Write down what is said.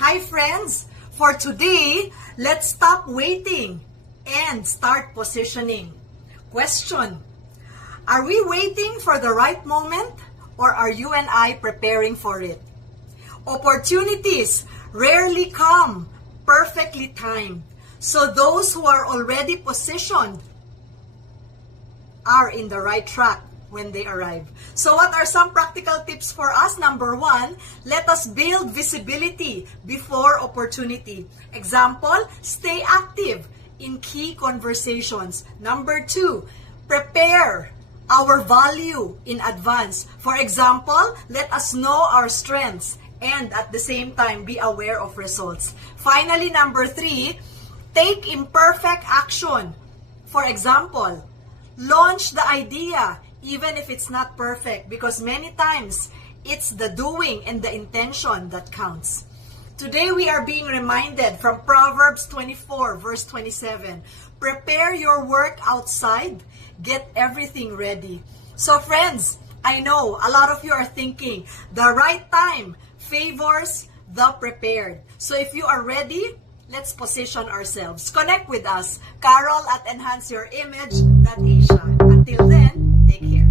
Hi friends! For today, let's stop waiting and start positioning. Question: are we waiting for the right moment or are you and I preparing for it? Opportunities rarely come perfectly timed. So those who are already positioned are in the right track when they arrive. So what are some practical tips for us? Number one, let us build visibility before opportunity. Example, stay active in key conversations. Number two, prepare our value in advance. For example, let us know our strengths and at the same time be aware of results. Finally, number three, take imperfect action. For example, launch the idea even if it's not perfect, because many times it's the doing and the intention that counts. Today we are being reminded from Proverbs 24 verse 27, prepare your work outside, get everything ready. So friends, I know a lot of you are thinking the right time favors the prepared. So if you are ready, let's position ourselves. Connect with us, Carol at enhanceyourimage.asia. Until then, take care.